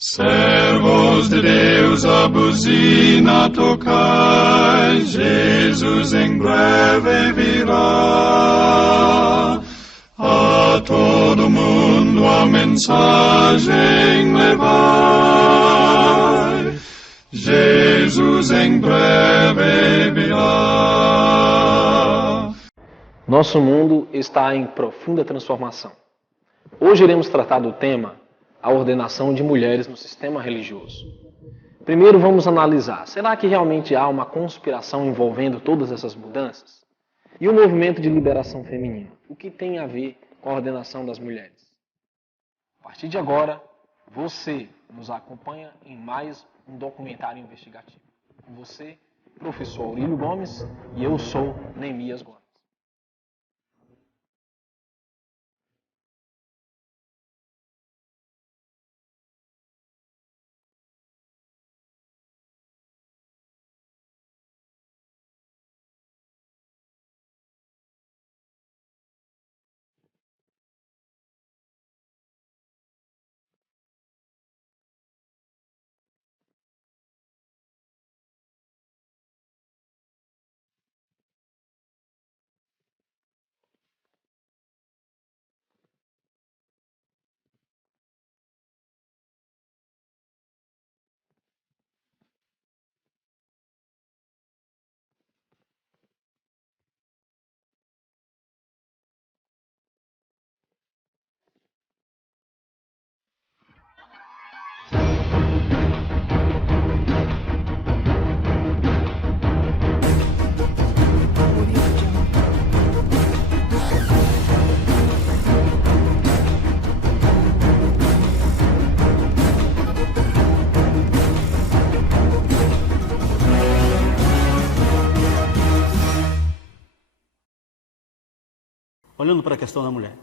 Servos de Deus, a buzina tocai, Jesus em breve virá. A todo mundo a mensagem levai, Jesus em breve virá. Nosso mundo está em profunda transformação. Hoje iremos tratar do tema a ordenação de mulheres no sistema religioso. Primeiro vamos analisar, será que realmente há uma conspiração envolvendo todas essas mudanças? E o movimento de liberação feminina, o que tem a ver com a ordenação das mulheres? A partir de agora, você nos acompanha em mais um documentário investigativo. Com você, professor Aurílio Gomes, e eu sou Neemias Gomes. Olhando para a questão da mulher.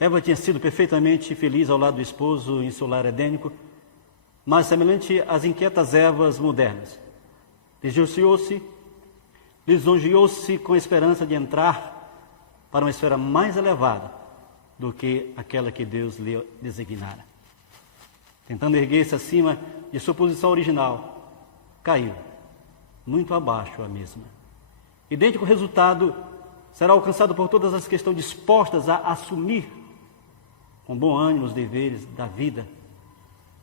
Eva tinha sido perfeitamente feliz ao lado do esposo em seu lar edênico, mas semelhante às inquietas ervas modernas. Lisonjeou-se com a esperança de entrar para uma esfera mais elevada do que aquela que Deus lhe designara. Tentando erguer-se acima de sua posição original, caiu muito abaixo a mesma. Idêntico resultado será alcançado por todas as que estão dispostas a assumir com bom ânimo os deveres da vida,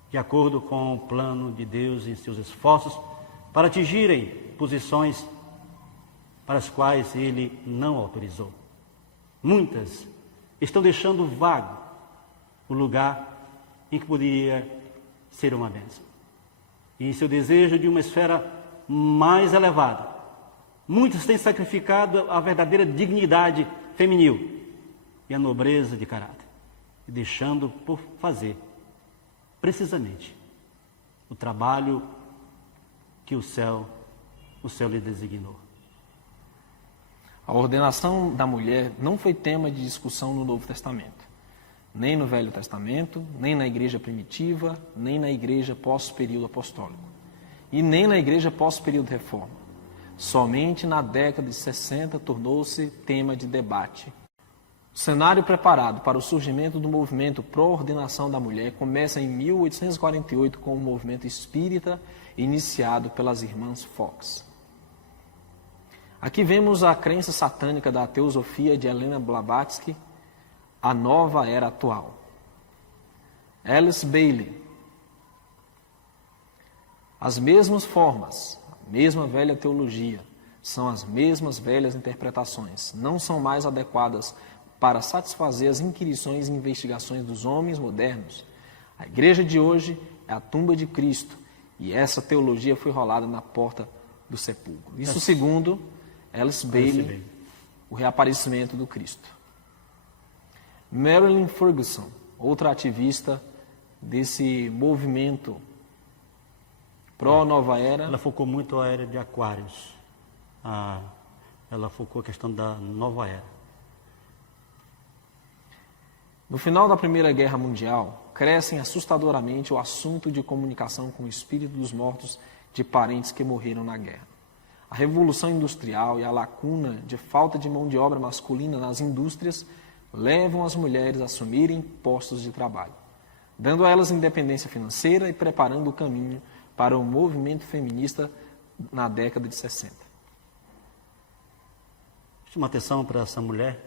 de acordo com o plano de Deus em seus esforços para atingirem posições para as quais Ele não autorizou. Muitas estão deixando vago o lugar em que poderia ser uma bênção. E em seu desejo de uma esfera mais elevada, muitos têm sacrificado a verdadeira dignidade feminil e a nobreza de caráter, e deixando por fazer, precisamente, o trabalho que o céu lhe designou. A ordenação da mulher não foi tema de discussão no Novo Testamento, nem no Velho Testamento, nem na igreja primitiva, nem na igreja pós-período apostólico, e nem na igreja pós-período reforma. Somente na década de 60 tornou-se tema de debate. O cenário preparado para o surgimento do movimento pró-ordenação da mulher começa em 1848 com o movimento espírita iniciado pelas irmãs Fox. Aqui vemos a crença satânica da teosofia de Helena Blavatsky, a nova era atual. Alice Bailey. As mesmas formas, a mesma velha teologia, são as mesmas velhas interpretações, não são mais adequadas para satisfazer as inquirições e investigações dos homens modernos. A igreja de hoje é a tumba de Cristo, e essa teologia foi rolada na porta do sepulcro. Isso segundo Alice Bailey, o reaparecimento do Cristo. Marilyn Ferguson, outra ativista desse movimento pró-nova era. Ela focou muito a era de Aquários. Ela focou a questão da nova era. No final da Primeira Guerra Mundial, crescem assustadoramente o assunto de comunicação com o espírito dos mortos de parentes que morreram na guerra. A Revolução Industrial e a lacuna de falta de mão de obra masculina nas indústrias levam as mulheres a assumirem postos de trabalho. dando a elas independência financeira e preparando o caminho para o movimento feminista na década de 60. Chama atenção para essa mulher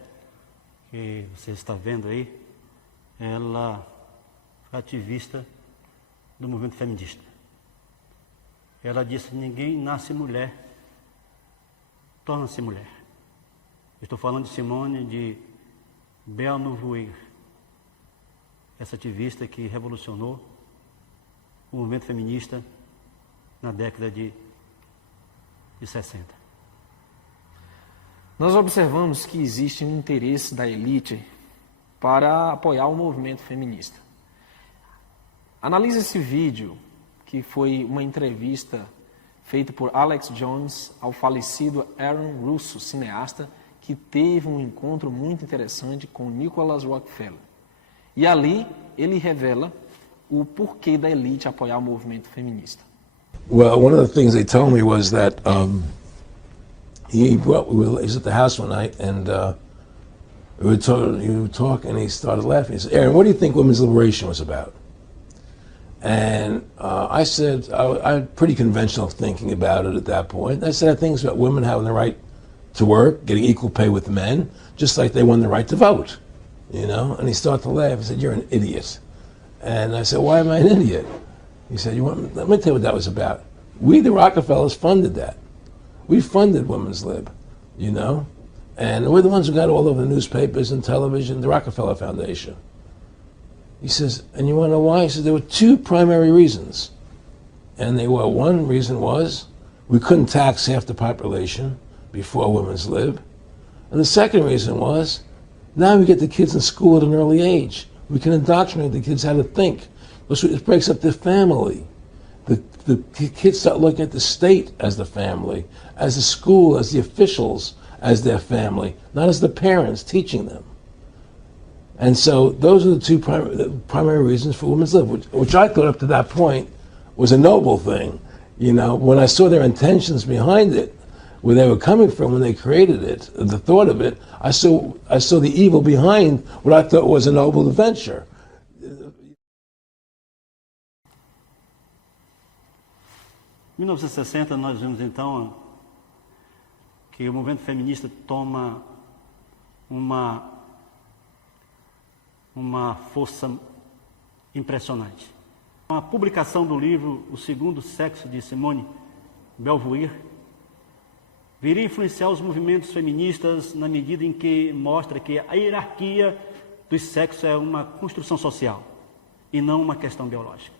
que você está vendo aí. Ela foi ativista do movimento feminista. Ela disse: ninguém nasce mulher, torna-se mulher. Estou falando de Simone de Beauvoir, essa ativista que revolucionou o movimento feminista na década de 60. Nós observamos que existe um interesse da elite para apoiar o movimento feminista. Analise esse vídeo, que foi uma entrevista feita por Alex Jones ao falecido Aaron Russo, cineasta, que teve um encontro muito interessante com Nicholas Rockefeller. E ali ele revela o porquê da elite apoiar o movimento feminista. Well, one of the things they told me was that he was at the house one night and we were talking and he started laughing. He said, "Aaron, what do you think women's liberation was about?" And I said, I had pretty conventional thinking about it at that point. I said, I think it's about women having the right to work, getting equal pay with men, just like they won the right to vote, you know? And he started to laugh. He said, "You're an idiot." And I said, "Why am I an idiot?" He said, let me tell you what that was about. We, the Rockefellers, funded that. We funded Women's Lib, you know? And we're the ones who got all over the newspapers and television, the Rockefeller Foundation. He says, and you want to know why? He says, there were two primary reasons. And they were, one reason was we couldn't tax half the population before Women's Lib. And the second reason was, now we get the kids in school at an early age. We can indoctrinate the kids how to think. It breaks up the family. The kids start looking at the state as the family, as the school, as the officials, as their family, not as the parents teaching them. And so those are the two primary reasons for Women's Lib, which I thought up to that point was a noble thing. You know, when I saw their intentions behind it, where they were coming from when they created it, the thought of it, I saw the evil behind what I thought was a noble venture. Em 1960, nós vimos então que o movimento feminista toma uma força impressionante. A publicação do livro O Segundo Sexo, de Simone Beauvoir, viria a influenciar os movimentos feministas na medida em que mostra que a hierarquia dos sexos é uma construção social e não uma questão biológica.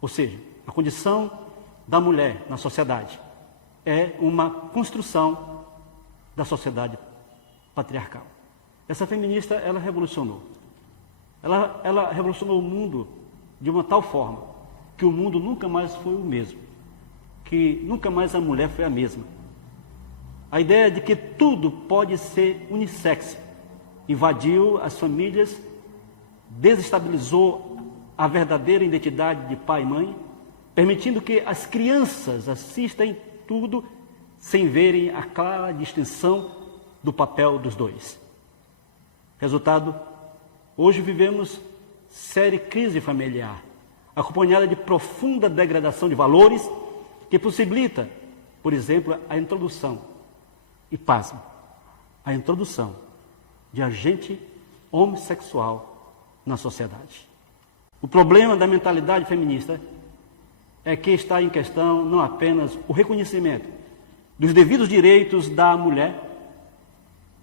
Ou seja, a condição da mulher na sociedade é uma construção da sociedade patriarcal. Essa feminista, ela revolucionou. Ela revolucionou o mundo de uma tal forma que o mundo nunca mais foi o mesmo, que nunca mais a mulher foi a mesma. A ideia de que tudo pode ser unissex invadiu as famílias, desestabilizou a verdadeira identidade de pai e mãe, permitindo que as crianças assistam tudo sem verem a clara distinção do papel dos dois. Resultado, hoje vivemos séria crise familiar, acompanhada de profunda degradação de valores que possibilita, por exemplo, a introdução, e pasmo, a introdução de agente homossexual na sociedade. O problema da mentalidade feminista é que está em questão não apenas o reconhecimento dos devidos direitos da mulher,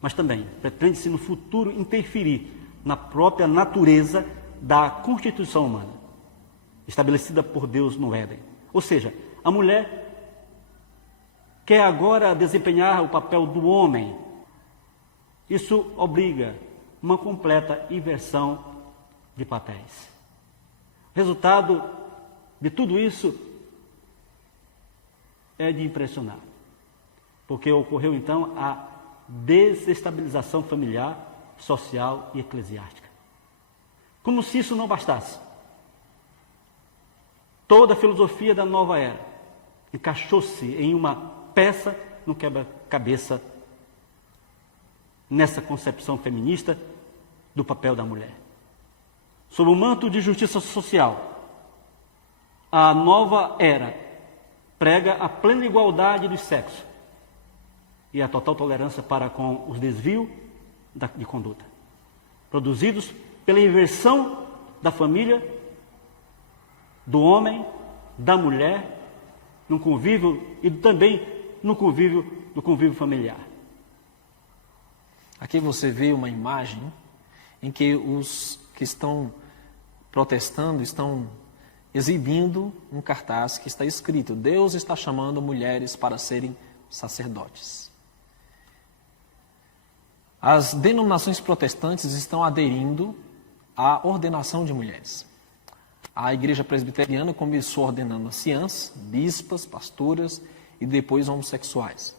mas também pretende-se no futuro interferir na própria natureza da Constituição humana, estabelecida por Deus no Éden. Ou seja, a mulher quer agora desempenhar o papel do homem. Isso obriga uma completa inversão de papéis. Resultado de tudo isso é de impressionar, porque ocorreu então a desestabilização familiar, social e eclesiástica. Como se isso não bastasse, toda a filosofia da nova era encaixou-se em uma peça no quebra-cabeça nessa concepção feminista do papel da mulher. sob o manto de justiça social, a nova era prega a plena igualdade dos sexos e a total tolerância para com os desvios de conduta, produzidos pela inversão da família, do homem, da mulher, no convívio e também no convívio familiar. Aqui você vê uma imagem em que os que estão protestando estão exibindo um cartaz que está escrito: Deus está chamando mulheres para serem sacerdotes. As denominações protestantes estão aderindo à ordenação de mulheres. A igreja presbiteriana começou ordenando anciãs, bispas, pastoras e depois homossexuais.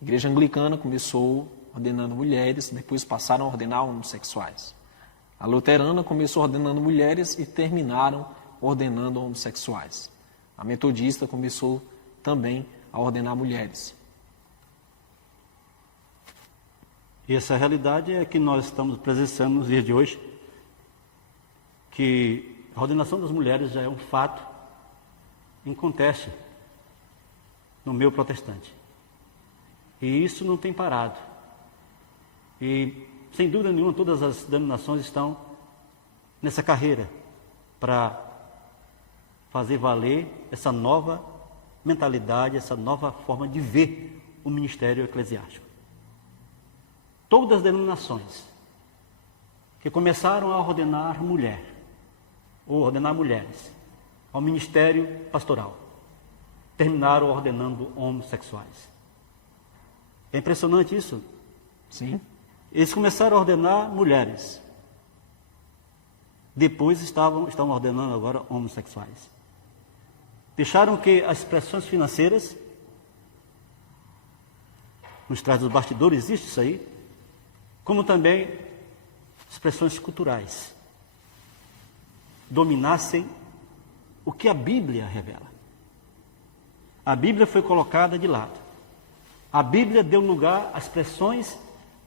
A igreja anglicana começou ordenando mulheres, depois passaram a ordenar homossexuais. A luterana começou ordenando mulheres e terminaram ordenando homossexuais. A metodista começou também a ordenar mulheres. E essa realidade é que nós estamos presenciando nos dias de hoje, que a ordenação das mulheres já é um fato inconteste no meio protestante. E isso não tem parado. E, sem dúvida nenhuma, todas as denominações estão nessa carreira para fazer valer essa nova mentalidade, essa nova forma de ver o ministério eclesiástico. Todas as denominações que começaram a ordenar mulher, ou ordenar mulheres, ao ministério pastoral, terminaram ordenando homossexuais. É impressionante isso? Sim. Eles começaram a ordenar mulheres, depois estão ordenando agora homossexuais. Deixaram que as pressões financeiras, nos traz dos bastidores, existe isso aí, como também expressões culturais, dominassem o que a Bíblia revela. A Bíblia foi colocada de lado. A Bíblia deu lugar às pressões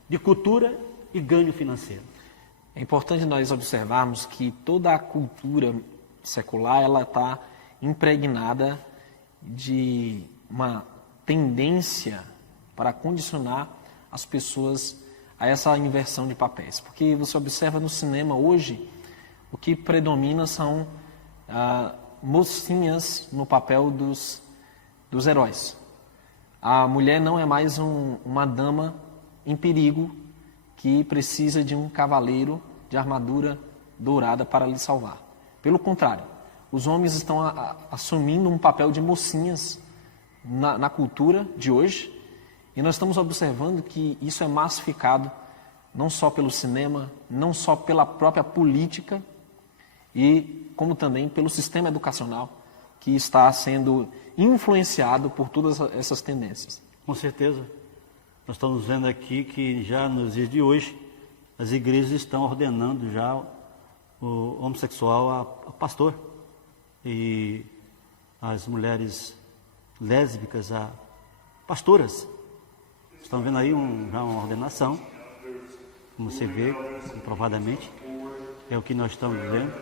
de cultura e ganho financeiro. É importante nós observarmos que toda a cultura secular ela está impregnada de uma tendência para condicionar as pessoas a essa inversão de papéis. Porque você observa no cinema hoje, o que predomina são mocinhas no papel dos heróis. A mulher não é mais uma dama em perigo que precisa de um cavaleiro de armadura dourada para lhe salvar. Pelo contrário, os homens estão assumindo um papel de mocinhas na cultura de hoje, e nós estamos observando que isso é massificado não só pelo cinema, não só pela própria política, e como também pelo sistema educacional que está sendo influenciado por todas essas tendências. Com certeza. Nós estamos vendo aqui que já nos dias de hoje, as igrejas estão ordenando já o homossexual a pastor. E as mulheres lésbicas a pastoras. Estão vendo aí já uma ordenação, como você vê, comprovadamente, é o que nós estamos vendo.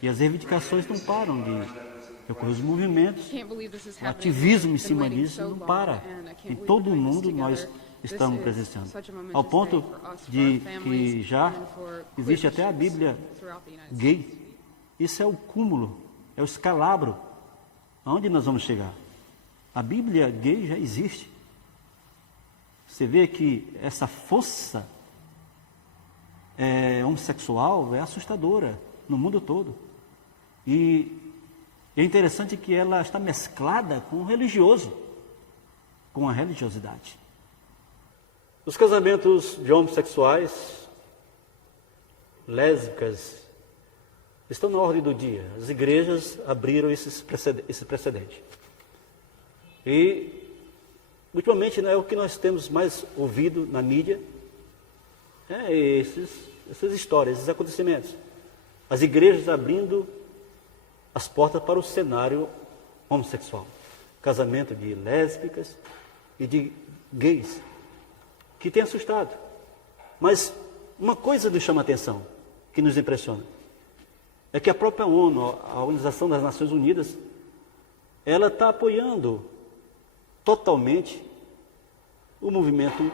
E as reivindicações não param de ocorrer, os movimentos, o ativismo em cima disso não para. Em todo o mundo nós estamos presenciando, ao ponto de que já existe até a Bíblia gay. Isso é o cúmulo, é o escalabro. Aonde nós vamos chegar? A Bíblia gay já existe. Você vê que essa força homossexual é assustadora no mundo todo. E é interessante que ela está mesclada com o religioso, com a religiosidade. Os casamentos de homossexuais, lésbicas, estão na ordem do dia. As igrejas abriram esse precedente. E, ultimamente, é o que nós temos mais ouvido na mídia, essas histórias, esses acontecimentos. As igrejas abrindo as portas para o cenário homossexual. Casamento de lésbicas e de gays, que tem assustado. Mas uma coisa nos chama a atenção, que nos impressiona. é que a própria ONU, a Organização das Nações Unidas, ela está apoiando totalmente o movimento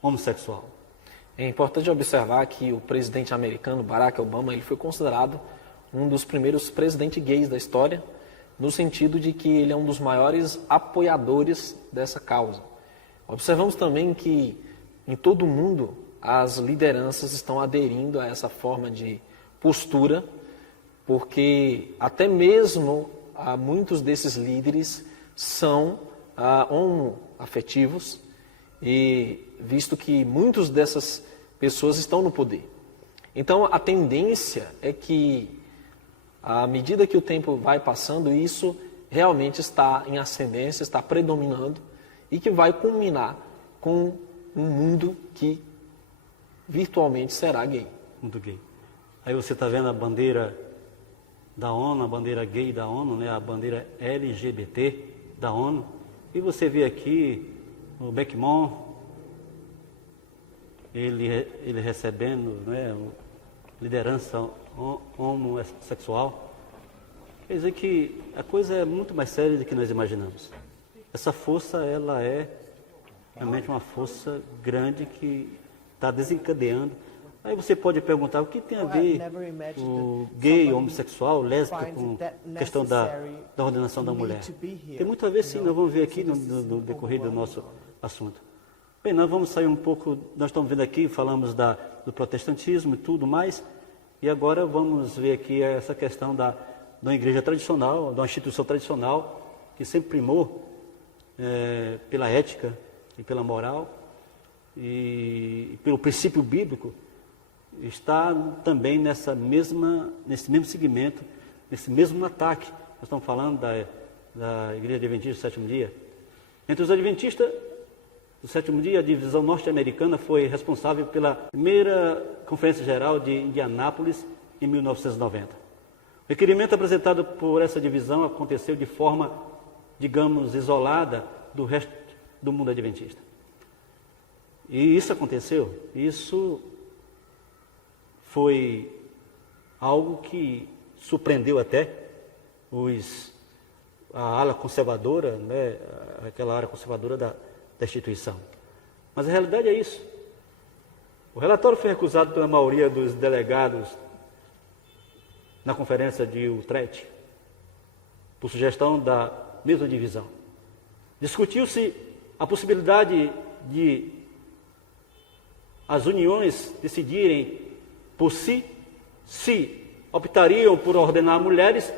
homossexual. É importante observar que o presidente americano Barack Obama ele foi considerado um dos primeiros presidentes gays da história, no sentido de que ele é um dos maiores apoiadores dessa causa. Observamos também que em todo o mundo as lideranças estão aderindo a essa forma de postura, porque até mesmo muitos desses líderes são homoafetivos, e visto que muitas dessas pessoas estão no poder. Então a tendência é que, à medida que o tempo vai passando, isso realmente está em ascendência, está predominando, e que vai culminar com um mundo que virtualmente será gay. Mundo gay. Aí você está vendo a bandeira da ONU, a bandeira gay da ONU, né? A bandeira LGBT da ONU, e você vê aqui o Beckman, ele recebendo, né, liderança homossexual. Quer dizer que a coisa é muito mais séria do que nós imaginamos. Essa força, ela é realmente uma força grande que está desencadeando. Aí você pode perguntar o que tem a ver o gay, homossexual, lésbico com a questão da ordenação da mulher. Tem muito a ver, sim, nós vamos ver aqui no decorrer do nosso assunto. Bem, nós vamos sair um pouco, nós estamos vendo aqui, falamos do protestantismo e tudo mais, e agora vamos ver aqui essa questão da igreja tradicional, de uma instituição tradicional, que sempre primou pela ética e pela moral, e pelo princípio bíblico, está também nesse mesmo segmento, nesse mesmo ataque. Nós estamos falando da Igreja Adventista do Sétimo Dia. Entre os Adventistas do Sétimo Dia, a divisão norte-americana foi responsável pela primeira Conferência Geral de Indianápolis em 1990. O requerimento apresentado por essa divisão aconteceu de forma, digamos, isolada do resto do mundo adventista. E isso aconteceu, isso foi algo que surpreendeu até a ala conservadora, né, aquela área conservadora da instituição. Mas a realidade é isso. O relatório foi recusado pela maioria dos delegados na conferência de Utrecht, por sugestão da mesma divisão. Discutiu-se a possibilidade de as uniões decidirem por si, se optariam por ordenar mulheres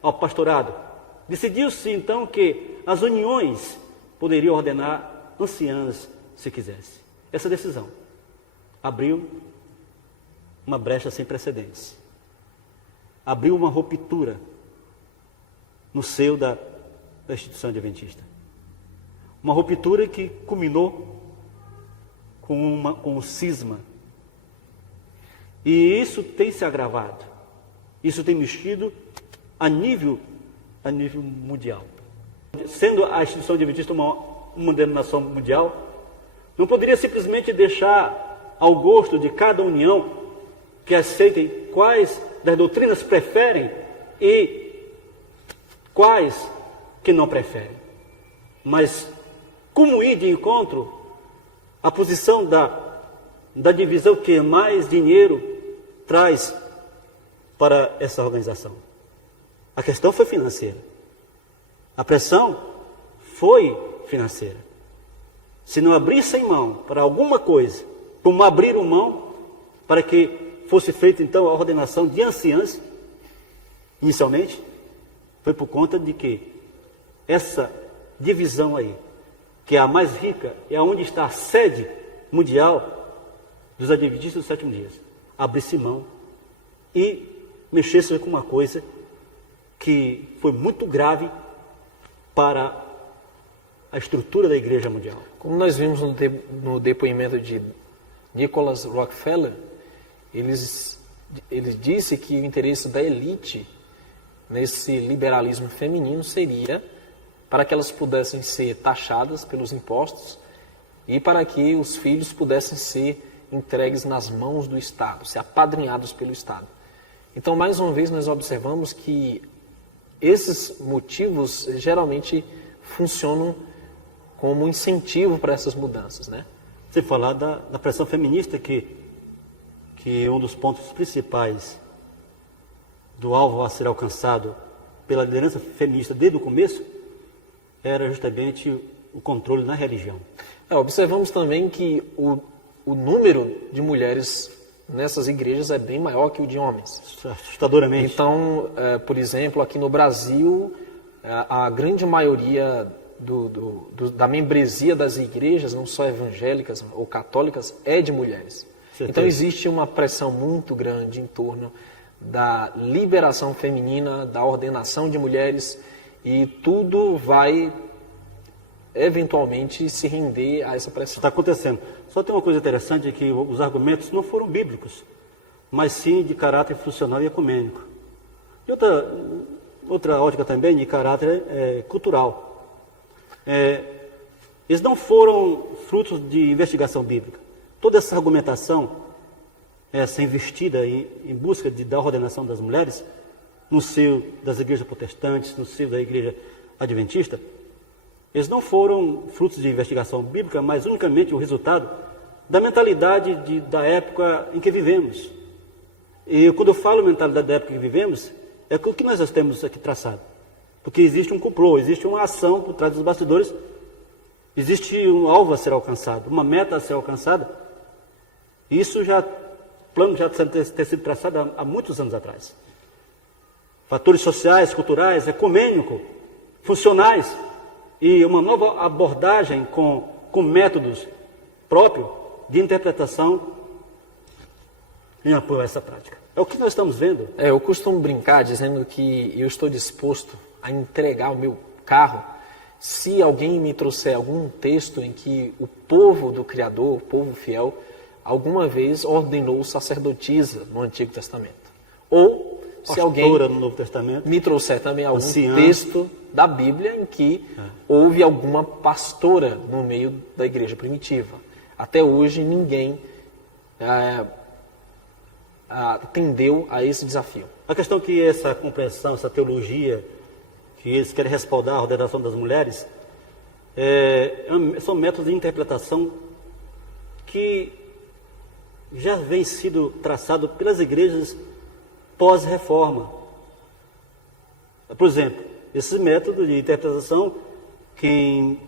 ao pastorado. Decidiu-se então que as uniões poderiam ordenar anciãs se quisesse. Essa decisão abriu uma brecha sem precedentes. Abriu uma ruptura no seio da instituição adventista. Uma ruptura que culminou com o cisma. E isso tem se agravado. Isso tem mexido a nível mundial. Sendo a instituição adventista uma denominação mundial, não poderia simplesmente deixar ao gosto de cada união que aceitem quais das doutrinas preferem e quais que não preferem. Mas como ir de encontro à posição da divisão que mais dinheiro traz para essa organização? A questão foi financeira. A pressão foi financeira. Se não abrissem mão para alguma coisa, como abriram mão para que fosse feita então a ordenação de anciãs, inicialmente, foi por conta de que essa divisão aí, que é a mais rica, é onde está a sede mundial dos Adventistas dos Sétimos Dias, abrisse mão e mexesse com uma coisa que foi muito grave para a estrutura da Igreja Mundial. Como nós vimos no depoimento de Nicholas Rockefeller, ele disse que o interesse da elite nesse liberalismo feminino seria para que elas pudessem ser taxadas pelos impostos e para que os filhos pudessem ser entregues nas mãos do Estado, ser apadrinhados pelo Estado. Então, mais uma vez, nós observamos que esses motivos geralmente funcionam como incentivo para essas mudanças, né? Sem falar da pressão feminista, que um dos pontos principais do alvo a ser alcançado pela liderança feminista desde o começo era justamente o controle na religião. Observamos também que o número de mulheres nessas igrejas é bem maior que o de homens. Assustadoramente. Então, por exemplo, aqui no Brasil, a grande maioria da membresia das igrejas, não só evangélicas ou católicas, é de mulheres. Certeza. Então existe uma pressão muito grande em torno da liberação feminina, da ordenação de mulheres, e tudo vai eventualmente se render a essa pressão. Está acontecendo. Só tem uma coisa interessante, é que os argumentos não foram bíblicos, mas sim de caráter funcional e ecumênico. E outra ótica também de caráter cultural. Eles não foram frutos de investigação bíblica. Toda essa argumentação, essa investida em busca da ordenação das mulheres, no seio das igrejas protestantes, no seio da igreja adventista, eles não foram frutos de investigação bíblica, mas unicamente o resultado da mentalidade da época em que vivemos. E quando eu falo mentalidade da época em que vivemos, é o que nós temos aqui traçado. Porque existe um complô, existe uma ação por trás dos bastidores, existe um alvo a ser alcançado, uma meta a ser alcançada. E isso plano já ter sido traçado há muitos anos atrás. Fatores sociais, culturais, ecumênicos, funcionais, e uma nova abordagem com métodos próprios de interpretação em apoio a essa prática. É o que nós estamos vendo. Eu costumo brincar dizendo que eu estou disposto a entregar o meu carro se alguém me trouxer algum texto em que o povo do Criador, o povo fiel, alguma vez ordenou sacerdotisa no Antigo Testamento. Ou se alguém no Novo Testamento me trouxer também algum texto da Bíblia em que houve alguma pastora no meio da igreja primitiva. Até hoje ninguém atendeu a esse desafio. A questão que essa compreensão, essa teologia, que eles querem respaldar a ordenação das mulheres, são métodos de interpretação que já vem sido traçado pelas igrejas pós-reforma. Por exemplo, esses métodos de interpretação, quem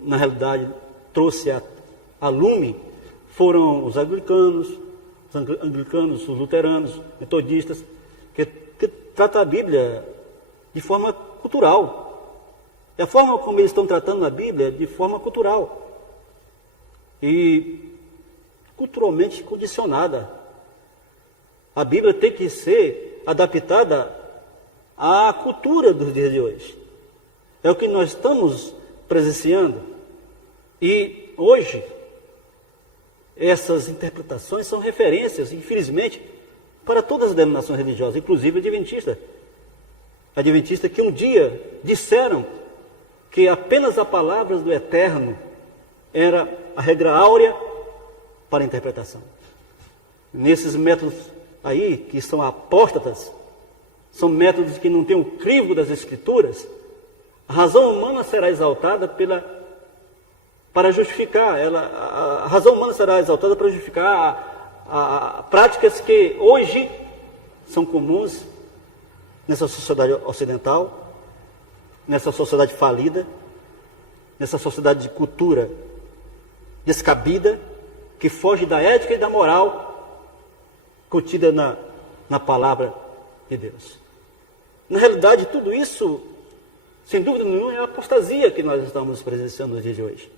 na realidade trouxe a lume foram os anglicanos, os luteranos, metodistas, que tratam a Bíblia de forma cultural. E a forma como eles estão tratando a Bíblia é de forma cultural. E culturalmente condicionada. A Bíblia tem que ser adaptada à cultura dos dias de hoje. É o que nós estamos presenciando. E hoje, essas interpretações são referências, infelizmente, para todas as denominações religiosas, inclusive a adventista. A adventista que um dia disseram que apenas as palavras do Eterno era a regra áurea para a interpretação. Nesses métodos aí, que são apóstatas, são métodos que não têm o crivo das Escrituras, a razão humana será exaltada para justificar, a razão humana será exaltada para justificar práticas que hoje são comuns nessa sociedade ocidental, nessa sociedade falida, nessa sociedade de cultura descabida, que foge da ética e da moral contida na palavra de Deus. Na realidade, tudo isso, sem dúvida nenhuma, é a apostasia que nós estamos presenciando nos dias de hoje.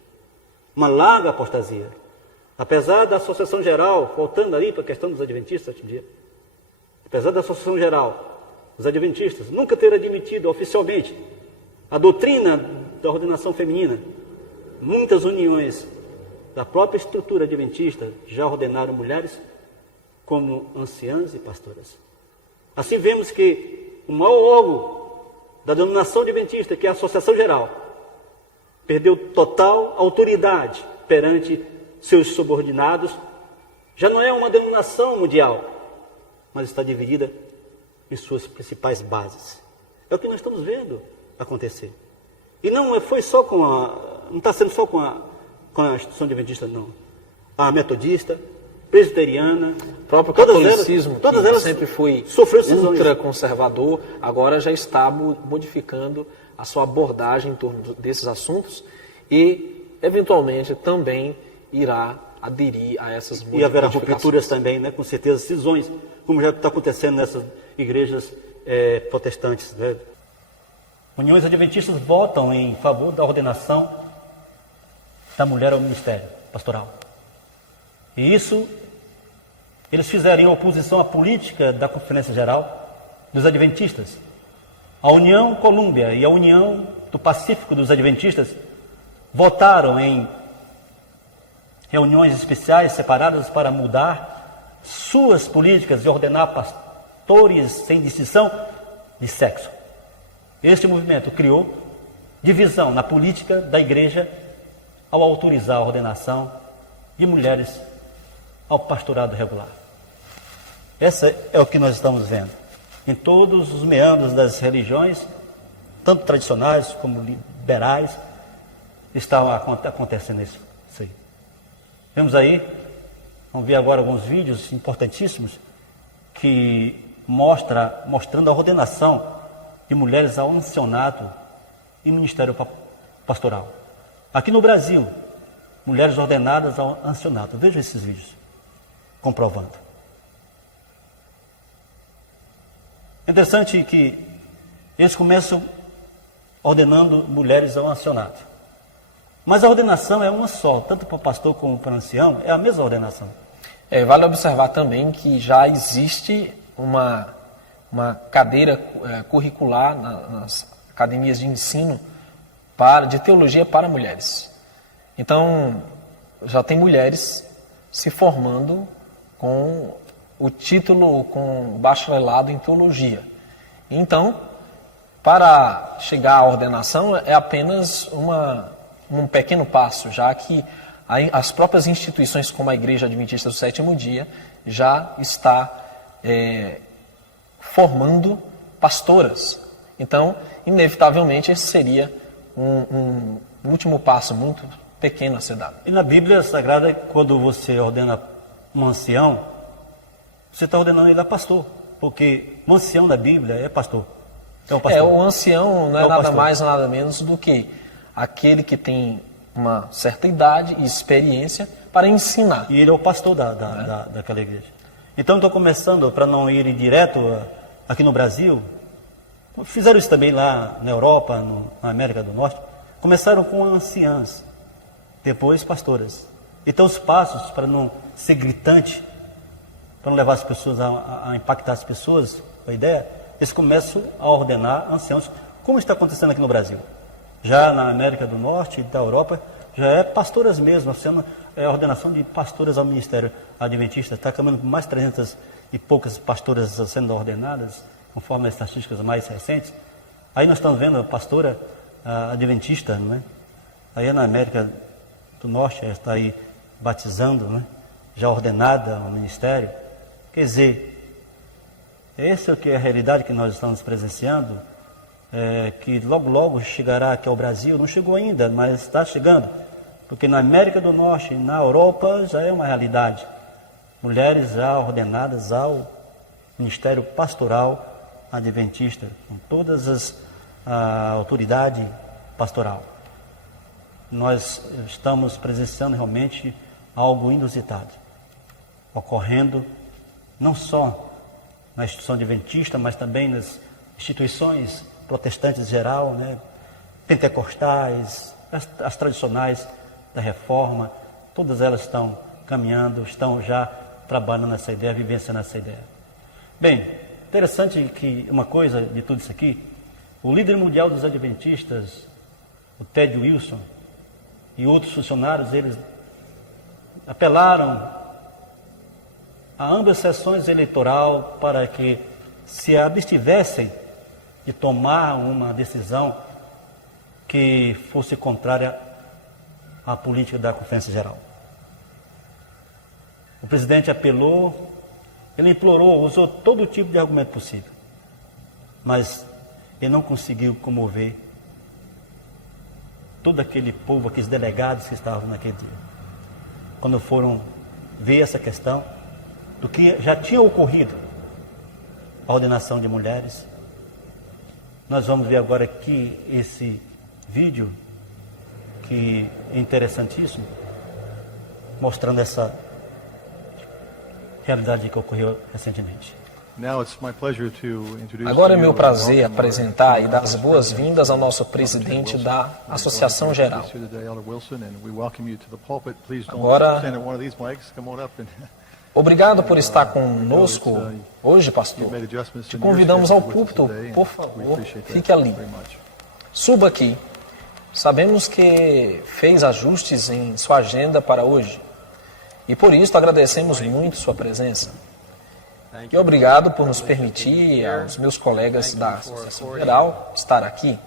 Uma larga apostasia. Apesar da Associação Geral, voltando ali para a questão dos adventistas hoje em dia, apesar da Associação Geral, os adventistas nunca ter admitido oficialmente a doutrina da ordenação feminina, muitas uniões da própria estrutura adventista já ordenaram mulheres como anciãs e pastoras. Assim vemos que o maior órgão da denominação adventista, que é a Associação Geral, perdeu total autoridade perante seus subordinados. Já não é uma denominação mundial, mas está dividida em suas principais bases. É o que nós estamos vendo acontecer. E não foi só não está sendo só com a instituição adventista, não. A metodista, presbiteriana, O próprio catolicismo, todas que elas sempre foi sofreu cisões. ultraconservador, agora já está modificando a sua abordagem em torno desses assuntos e, eventualmente, também irá aderir a essas E haverá modificações. rupturas também, né, com certeza, cisões, como já está acontecendo nessas igrejas protestantes. Né? Uniões adventistas votam em favor da ordenação da mulher ao ministério pastoral. E isso, eles fizeram em oposição à política da Conferência Geral dos Adventistas. A União Colúmbia e a União do Pacífico dos Adventistas votaram em reuniões especiais separadas para mudar suas políticas e ordenar pastores sem distinção de sexo. Este movimento criou divisão na política da igreja ao autorizar a ordenação de mulheres ao pastorado regular. Essa é o que nós estamos vendo em todos os meandros das religiões, tanto tradicionais como liberais, está acontecendo isso aí. Vemos aí, vamos ver agora alguns vídeos importantíssimos que mostrando a ordenação de mulheres ao ancianato e ministério pastoral. Aqui no Brasil, mulheres ordenadas ao ancianato. Vejam esses vídeos, comprovando. É interessante que eles começam ordenando mulheres ao ancianato. Mas a ordenação é uma só, tanto para o pastor como para o ancião, é a mesma ordenação. Vale observar também que já existe uma cadeira curricular nas academias de ensino de teologia para mulheres. Então, já tem mulheres se formando com o título, com bacharelado em teologia. Então, para chegar à ordenação é apenas um pequeno passo, já que as próprias instituições como a Igreja Adventista do Sétimo Dia já está formando pastoras. Então, inevitavelmente, esse seria um último passo muito pequeno a ser dado. E na Bíblia Sagrada, quando você ordena um ancião, você está ordenando ele a pastor, porque o ancião da Bíblia é pastor. É um pastor. O ancião não é nada pastor. mais, nada menos do que aquele que tem uma certa idade e experiência para ensinar. E ele é o pastor daquela igreja. Então, estou começando, para não ir direto aqui no Brasil, fizeram isso também lá na Europa, na América do Norte, começaram com anciãs, depois pastoras. Então, os passos, para não ser gritante, para não levar as pessoas a impactar as pessoas com a ideia, eles começam a ordenar anciãos, como está acontecendo aqui no Brasil. Já na América do Norte e da Europa, já é pastoras mesmo, é a ordenação de pastoras ao ministério adventista. Está caminhando por mais 300 e poucas pastoras sendo ordenadas, conforme as estatísticas mais recentes. Aí nós estamos vendo a pastora adventista, não é? Aí na América do Norte, ela está aí batizando, não é? Já ordenada ao ministério. Quer dizer, essa é a realidade que nós estamos presenciando, que logo logo chegará aqui ao Brasil. Não chegou ainda, mas está chegando, porque na América do Norte e na Europa já é uma realidade. Mulheres já ordenadas ao ministério pastoral adventista, com todas a autoridade pastoral. Nós estamos presenciando realmente algo inusitado, ocorrendo não só na instituição adventista, mas também nas instituições protestantes em geral, né? Pentecostais, as tradicionais da Reforma, todas elas estão caminhando, estão já trabalhando nessa ideia, vivenciando essa ideia. Bem, interessante que uma coisa de tudo isso aqui, o líder mundial dos adventistas, o Ted Wilson, e outros funcionários, eles apelaram a ambas sessões eleitorais para que se abstivessem de tomar uma decisão que fosse contrária à política da Conferência Geral. O presidente apelou, ele implorou, usou todo tipo de argumento possível. mas ele não conseguiu comover todo aquele povo, aqueles delegados que estavam naquele dia. Quando foram ver essa questão do que já tinha ocorrido, a ordenação de mulheres. Nós vamos ver agora aqui esse vídeo, que é interessantíssimo, mostrando essa realidade que ocorreu recentemente. Agora é meu prazer apresentar e dar as boas-vindas ao nosso presidente da Associação Geral. Agora, obrigado por estar conosco hoje, pastor. Te convidamos ao púlpito, por favor, fique ali. Suba aqui. Sabemos que fez ajustes em sua agenda para hoje e por isso agradecemos muito sua presença. E obrigado por nos permitir, aos meus colegas da Associação Geral, estar aqui.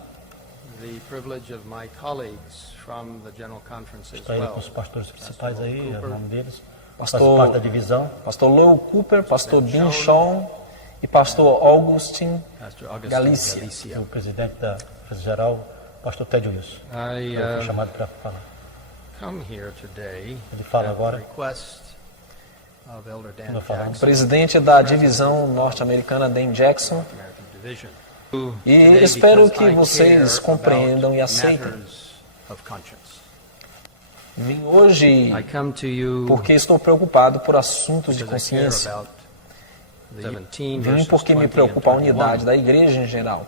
Para ele, com os pastores principais aí, o nome deles. Pastor, parte da divisão. Pastor Lowell Cooper, Pastor Dean Shaw e Pastor Augustin Galícia. O presidente da Associação Geral, Pastor Ted Wilson. Foi chamado para falar. Ele fala agora. O presidente da divisão norte-americana, Dan Jackson. E espero que vocês compreendam e aceitem. Vim hoje porque estou preocupado por assuntos de consciência. Vim porque me preocupa a unidade da igreja em geral.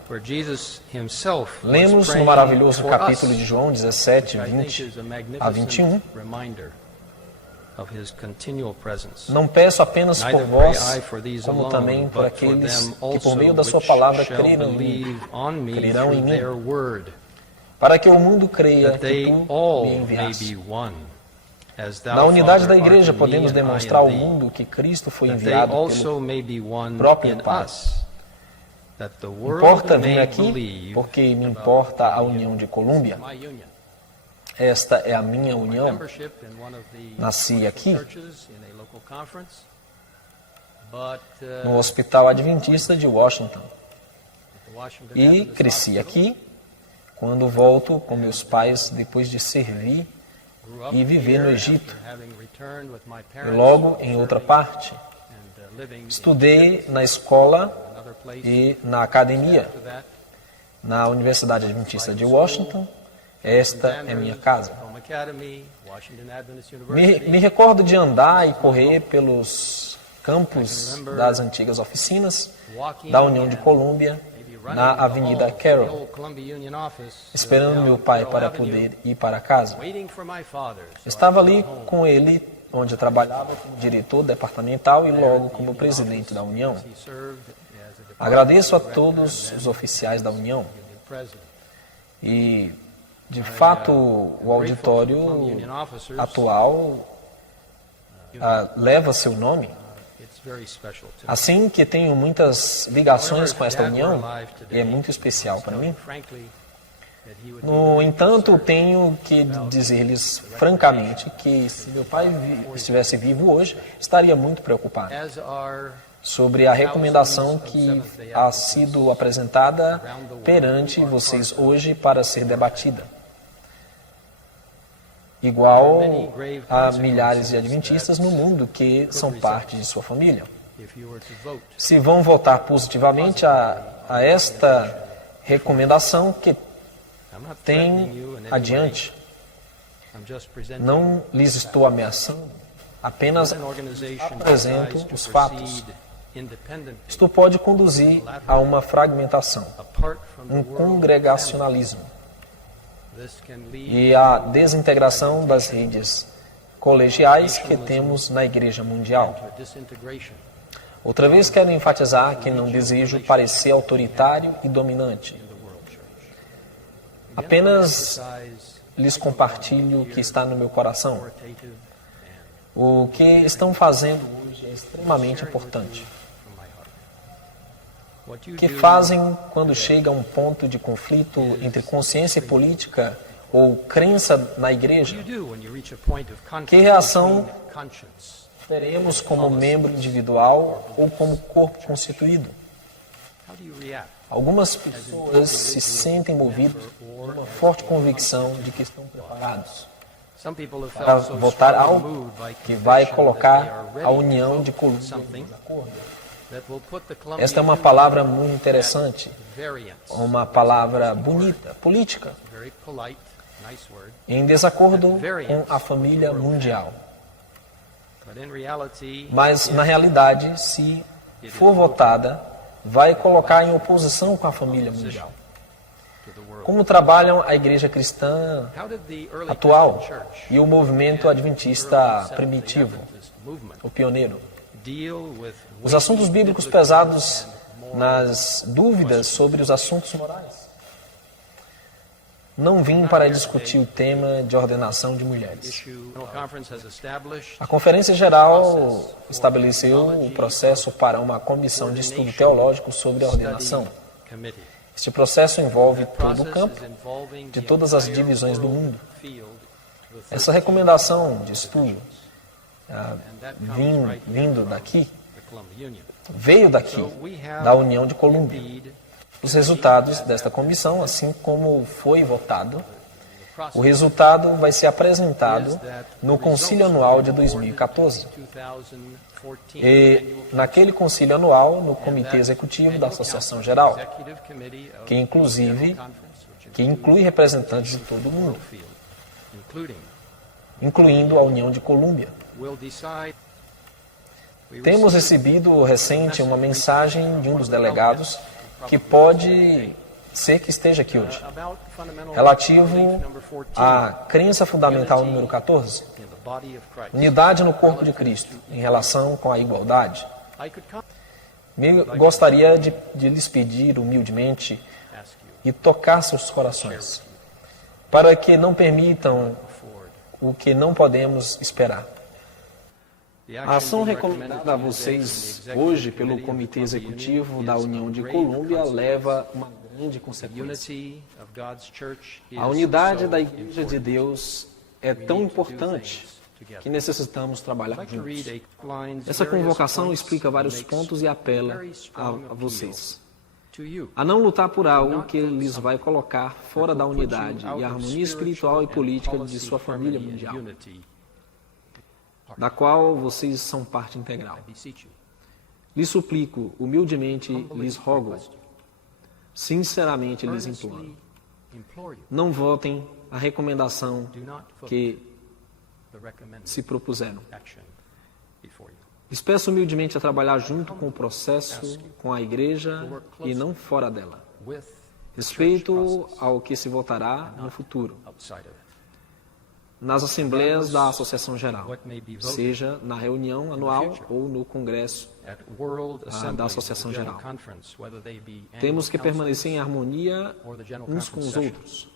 Lemos no maravilhoso capítulo de João 17, 20 a 21. Não peço apenas por vós, como também por aqueles que por meio da sua palavra crerão em mim, para que o mundo creia que tu me enviaste. Na unidade da igreja podemos demonstrar ao mundo que Cristo foi enviado pelo próprio Pai. Importa vir aqui porque me importa a união de Colômbia. Esta é a minha união. Nasci aqui, no Hospital Adventista de Washington. E cresci aqui. Quando volto com meus pais depois de servir e viver no Egito, e logo em outra parte. Estudei na escola e na academia, na Universidade Adventista de Washington. Esta é minha casa. Me recordo de andar e correr pelos campos das antigas oficinas da União de Colômbia, na Avenida Carroll, esperando meu pai para poder ir para casa. Estava ali com ele, onde trabalhava como diretor departamental e logo como presidente da União. Agradeço a todos os oficiais da União. E, de fato, o auditório atual leva seu nome. Assim que tenho muitas ligações com esta união, e é muito especial para mim. No entanto, tenho que dizer-lhes francamente que se meu pai estivesse vivo hoje, estaria muito preocupado sobre a recomendação que ha sido apresentada perante vocês hoje para ser debatida. Igual a milhares de adventistas no mundo que são parte de sua família. Se vão votar positivamente a esta recomendação que tem adiante, não lhes estou ameaçando, apenas apresento os fatos. Isto pode conduzir a uma fragmentação, um congregacionalismo e a desintegração das redes colegiais que temos na Igreja Mundial. Outra vez quero enfatizar que não desejo parecer autoritário e dominante. Apenas lhes compartilho o que está no meu coração. O que estão fazendo hoje é extremamente importante. O que fazem quando chega a um ponto de conflito entre consciência política ou crença na igreja? Que reação teremos como membro individual ou como corpo constituído? Algumas pessoas se sentem movidas por uma forte convicção de que estão preparados para votar algo que vai colocar a união de Colômbia em desacordo. Esta é uma palavra muito interessante, uma palavra bonita, política, em desacordo com a família mundial. Mas, na realidade, se for votada, vai colocar em oposição com a família mundial. Como trabalham a igreja cristã atual e o movimento adventista primitivo, o pioneiro? Os assuntos bíblicos pesados nas dúvidas sobre os assuntos morais. Não vim para discutir o tema de ordenação de mulheres. A Conferência Geral estabeleceu o processo para uma comissão de estudo teológico sobre a ordenação. Este processo envolve todo o campo, de todas as divisões do mundo. Essa recomendação de estudo vindo daqui, veio daqui, da União de Colômbia. Os resultados desta comissão, assim como foi votado, o resultado vai ser apresentado no Concílio Anual de 2014. E naquele Concílio Anual, no Comitê Executivo da Associação Geral, que inclui representantes de todo o mundo, incluindo a União de Colômbia. Temos recebido recente uma mensagem de um dos delegados que pode ser que esteja aqui hoje, relativo à crença fundamental número 14, unidade no corpo de Cristo, em relação com a igualdade. Gostaria de lhes pedir humildemente e tocar seus corações, para que não permitam o que não podemos esperar. A ação recomendada a vocês hoje pelo Comitê Executivo da União de Colômbia leva uma grande consequência. A unidade da Igreja de Deus é tão importante que necessitamos trabalhar juntos. Essa convocação explica vários pontos e apela a vocês a não lutar por algo que lhes vai colocar fora da unidade e a harmonia espiritual e política de sua família mundial, da qual vocês são parte integral. Lhes suplico, humildemente lhes rogo, sinceramente lhes imploro, não votem a recomendação que se propuseram. Lhes peço humildemente a trabalhar junto com o processo, com a igreja e não fora dela. Respeito ao que se votará no futuro, nas assembleias da Associação Geral, seja na reunião anual ou no congresso da Associação Geral. Temos que permanecer em harmonia uns com os outros,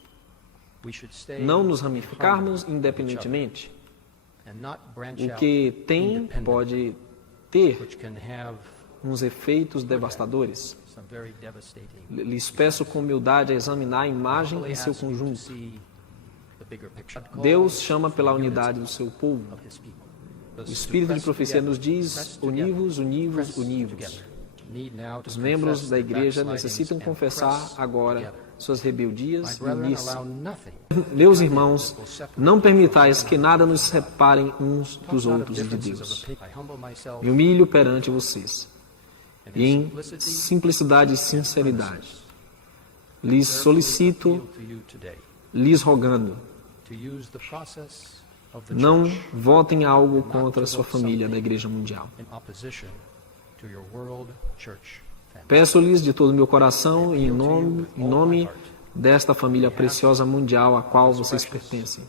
não nos ramificarmos independentemente. O que tem pode ter uns efeitos devastadores. Lhes peço com humildade a examinar a imagem em seu conjunto. Deus chama pela unidade do seu povo. O Espírito de profecia nos diz: univos, univos, univos. Os membros da igreja necessitam confessar agora suas rebeldias e unir-se. Meus irmãos, não permitais que nada nos separem uns dos outros e de Deus. Me humilho perante vocês, e em simplicidade e sinceridade, lhes solicito, lhes rogando, não votem algo contra a sua família da Igreja Mundial. Peço-lhes de todo o meu coração e em nome desta família preciosa mundial a qual vocês pertencem,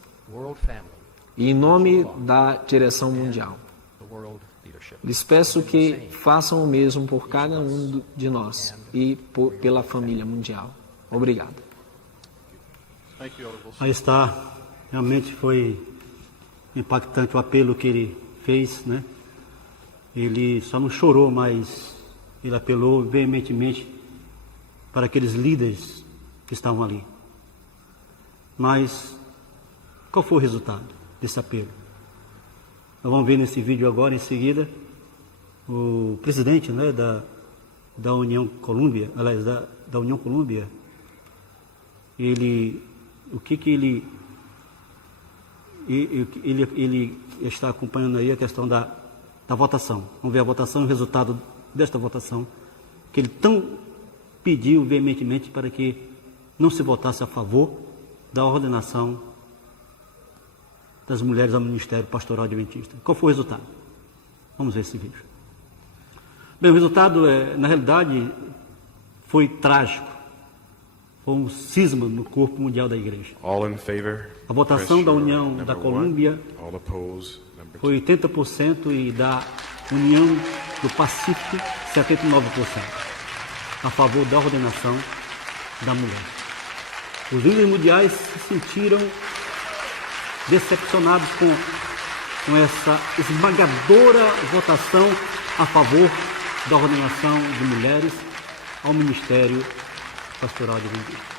e em nome da direção mundial, lhes peço que façam o mesmo por cada um de nós e pela família mundial. Obrigado. Aí está, realmente foi impactante o apelo que ele fez, né? Ele só não chorou, mas ele apelou veementemente para aqueles líderes que estavam ali. Mas qual foi o resultado desse apelo? Nós vamos ver nesse vídeo agora, em seguida, o presidente, né, da União Colômbia, aliás, da União Colômbia, ele está acompanhando aí a questão da votação. Vamos ver a votação e o resultado desta votação, que ele tão pediu veementemente para que não se votasse a favor da ordenação das mulheres ao Ministério Pastoral Adventista. Qual foi o resultado? Vamos ver esse vídeo. Bem, o resultado, na realidade, foi trágico. Foi um cisma no corpo mundial da igreja. All in favor. A votação da União da Number Colômbia one. All opposed. Number two. foi 80% e da União do Pacífico, 79%, a favor da ordenação da mulher. Os líderes mundiais se sentiram decepcionados com essa esmagadora votação a favor da ordenação de mulheres ao Ministério Pastoral Adventista.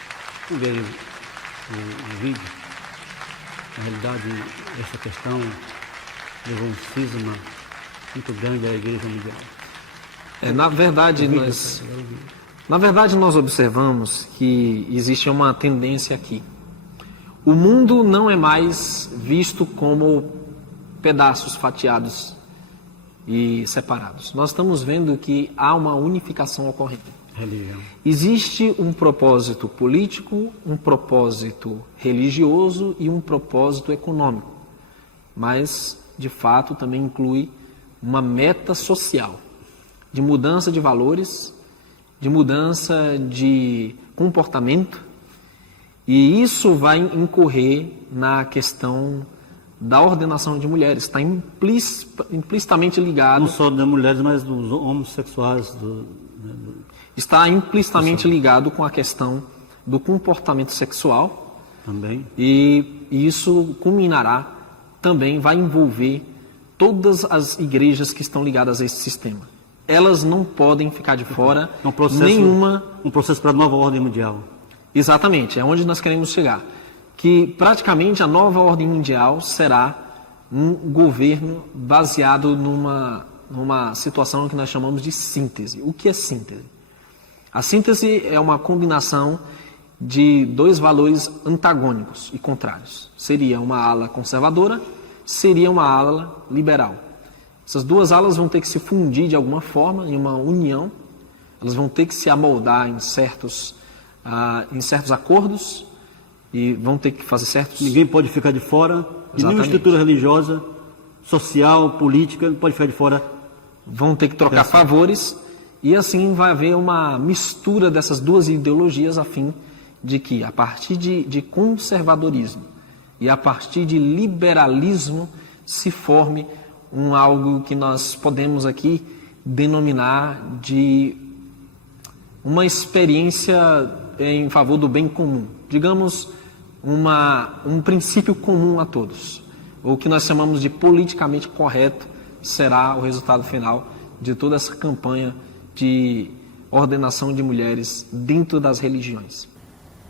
Vamos ver o vídeo. Na realidade, essa questão levou um cisma muito grande à Igreja Mundial. Na verdade, nós observamos que existe uma tendência aqui. O mundo não é mais visto como pedaços fatiados e separados. Nós estamos vendo que há uma unificação ocorrendo. Religião. Existe um propósito político, um propósito religioso e um propósito econômico, mas, de fato, também inclui uma meta social, de mudança de valores, de mudança de comportamento, e isso vai incorrer na questão da ordenação de mulheres. Está implicitamente ligado... Não só das mulheres, mas dos homossexuais. Está implicitamente ligado com a questão do comportamento sexual. Também. E isso culminará, também vai envolver todas as igrejas que estão ligadas a esse sistema. Elas não podem ficar de fora nenhuma... Um processo para a nova ordem mundial. Exatamente, é onde nós queremos chegar. Que praticamente a nova ordem mundial será um governo baseado numa situação que nós chamamos de síntese. O que é síntese? A síntese é uma combinação de dois valores antagônicos e contrários. Seria uma ala conservadora, seria uma ala liberal. Essas duas alas vão ter que se fundir de alguma forma, em uma união. Elas vão ter que se amoldar em certos acordos e vão ter que fazer certos... Ninguém pode ficar de fora, de nenhuma estrutura religiosa, social, política, não pode ficar de fora. Vão ter que trocar favores e assim vai haver uma mistura dessas duas ideologias a fim de que, a partir de conservadorismo e a partir de liberalismo, se forme algo que nós podemos aqui denominar de uma experiência em favor do bem comum. Digamos, um princípio comum a todos. O que nós chamamos de politicamente correto será o resultado final de toda essa campanha de ordenação de mulheres dentro das religiões.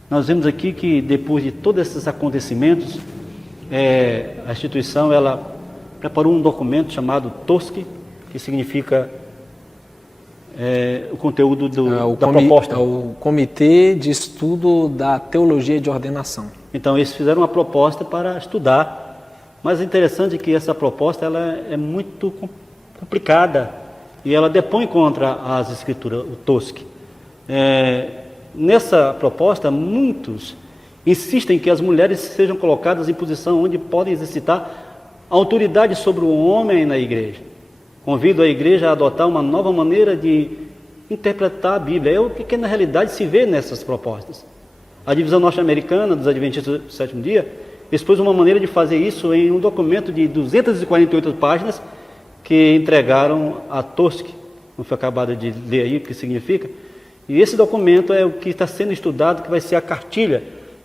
Nós vemos aqui que depois de todos esses acontecimentos, a instituição ela preparou um documento chamado TOSC, que significa o conteúdo da proposta. É o Comitê de Estudo da Teologia de Ordenação. Então, eles fizeram uma proposta para estudar, mas é interessante que essa proposta ela é muito complicada e ela depõe contra as escrituras, o TOSC. Nessa proposta, muitos insistem que as mulheres sejam colocadas em posição onde podem exercitar autoridade sobre o homem na igreja. Convido a igreja a adotar uma nova maneira de interpretar a Bíblia. É o que na realidade se vê nessas propostas. A divisão norte-americana dos Adventistas do Sétimo Dia expôs uma maneira de fazer isso em um documento de 248 páginas que entregaram a TOSC, como foi acabado de ler aí, o que significa. E esse documento é o que está sendo estudado, que vai ser a cartilha,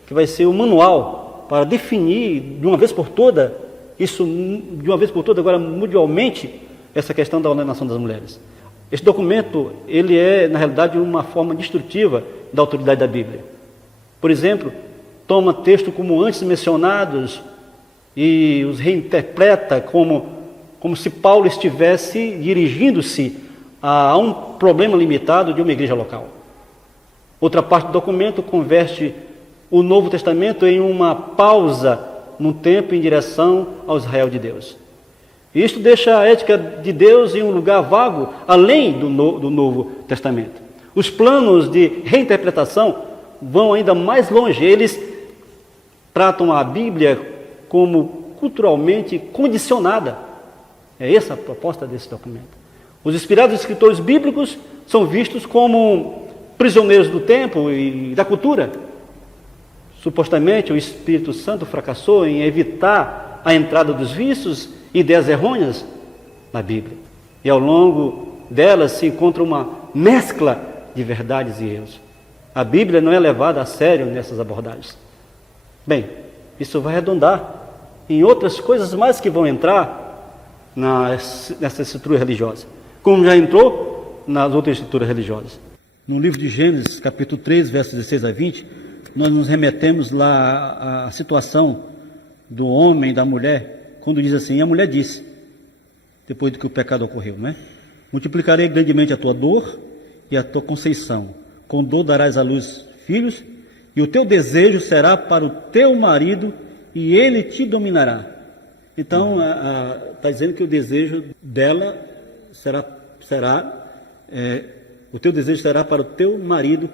que vai ser o manual para definir de uma vez por toda, agora mundialmente, essa questão da ordenação das mulheres. Esse documento, ele é, na realidade, uma forma destrutiva da autoridade da Bíblia. Por exemplo, toma textos como antes mencionados e os reinterpreta como se Paulo estivesse dirigindo-se a um problema limitado de uma igreja local. Outra parte do documento converte o Novo Testamento em uma pausa no tempo em direção ao Israel de Deus. Isto deixa a ética de Deus em um lugar vago, além do Novo Testamento. Os planos de reinterpretação vão ainda mais longe. Eles tratam a Bíblia como culturalmente condicionada. É essa a proposta desse documento. Os inspirados escritores bíblicos são vistos como prisioneiros do tempo e da cultura. Supostamente, o Espírito Santo fracassou em evitar a entrada dos vícios e ideias errôneas na Bíblia. E ao longo delas se encontra uma mescla de verdades e erros. A Bíblia não é levada a sério nessas abordagens. Bem, isso vai redundar em outras coisas mais que vão entrar nessa estrutura religiosa, como já entrou nas outras estruturas religiosas. No livro de Gênesis, capítulo 3, versos 16 a 20, nós nos remetemos lá à situação do homem e da mulher, quando diz assim: a mulher disse, depois de que o pecado ocorreu, né? Multiplicarei grandemente a tua dor e a tua conceição. Com dor darás à luz filhos, e o teu desejo será para o teu marido, e ele te dominará. Então, está dizendo que o desejo dela o teu desejo será para o teu marido,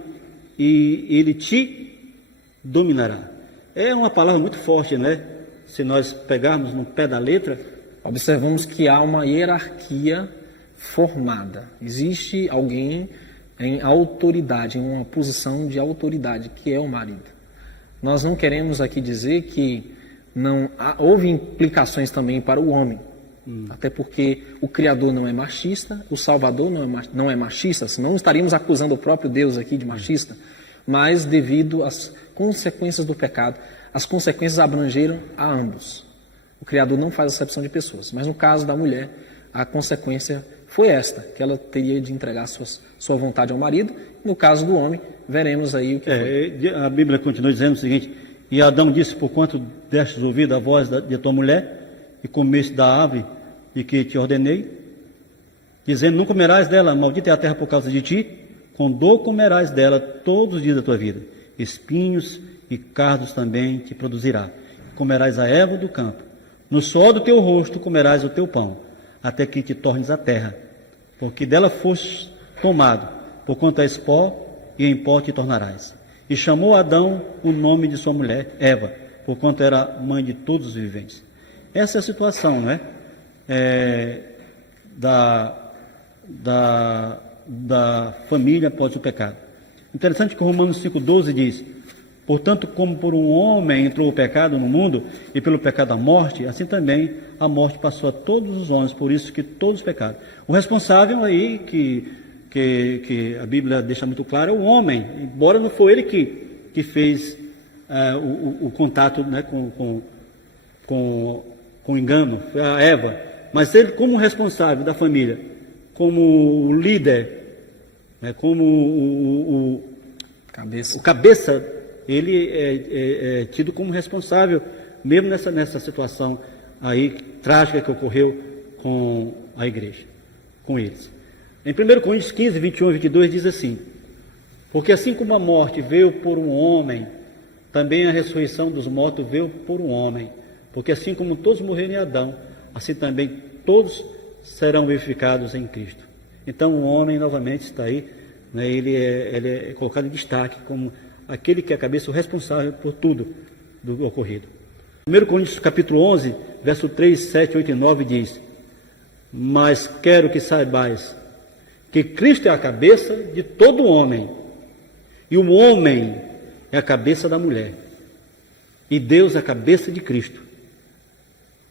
e ele te dominará. É uma palavra muito forte, né? Se nós pegarmos no pé da letra, observamos que há uma hierarquia formada. Existe alguém em autoridade, em uma posição de autoridade, que é o marido. Nós não queremos aqui dizer que não houve implicações também para o homem, até porque o Criador não é machista, o Salvador não é machista, senão estaríamos acusando o próprio Deus aqui de machista, mas devido às consequências do pecado, as consequências abrangeram a ambos. O Criador não faz acepção de pessoas, mas no caso da mulher, a consequência foi esta, que ela teria de entregar sua vontade ao marido. No caso do homem, veremos aí o que foi. A Bíblia continua dizendo o seguinte: e Adão disse, porquanto destes ouvido a voz de tua mulher, e comeste da árvore de que te ordenei, dizendo, não comerás dela, maldita é a terra por causa de ti, com dor comerás dela todos os dias da tua vida, espinhos e cardos também te produzirá, comerás a erva do campo, no suor do teu rosto comerás o teu pão, até que te tornes a terra, porque dela foste tomado, porquanto és pó, e em pó te tornarás. E chamou Adão o nome de sua mulher, Eva, porquanto era mãe de todos os viventes. Essa é a situação, não é? Da família após o pecado. Interessante que Romanos 5,12 diz, portanto, como por um homem entrou o pecado no mundo, e pelo pecado a morte, assim também a morte passou a todos os homens, por isso que todos pecaram. O responsável aí, que a Bíblia deixa muito claro, é o homem, embora não foi ele que fez o contato, né, com engano, foi a Eva, mas ele como responsável da família, como líder, né, como o cabeça, ele é tido como responsável, mesmo nessa situação aí trágica que ocorreu com a igreja, com eles. Em 1 Coríntios 15, 21 e 22 diz assim, porque assim como a morte veio por um homem, também a ressurreição dos mortos veio por um homem, porque assim como todos morreram em Adão, assim também todos serão vivificados em Cristo. Então o homem novamente está aí, né, ele é colocado em destaque como aquele que é a cabeça, o responsável por tudo do ocorrido. 1 Coríntios capítulo 11, verso 3, 7, 8 e 9 diz, mas quero que saibais que Cristo é a cabeça de todo homem, e o homem é a cabeça da mulher, e Deus é a cabeça de Cristo.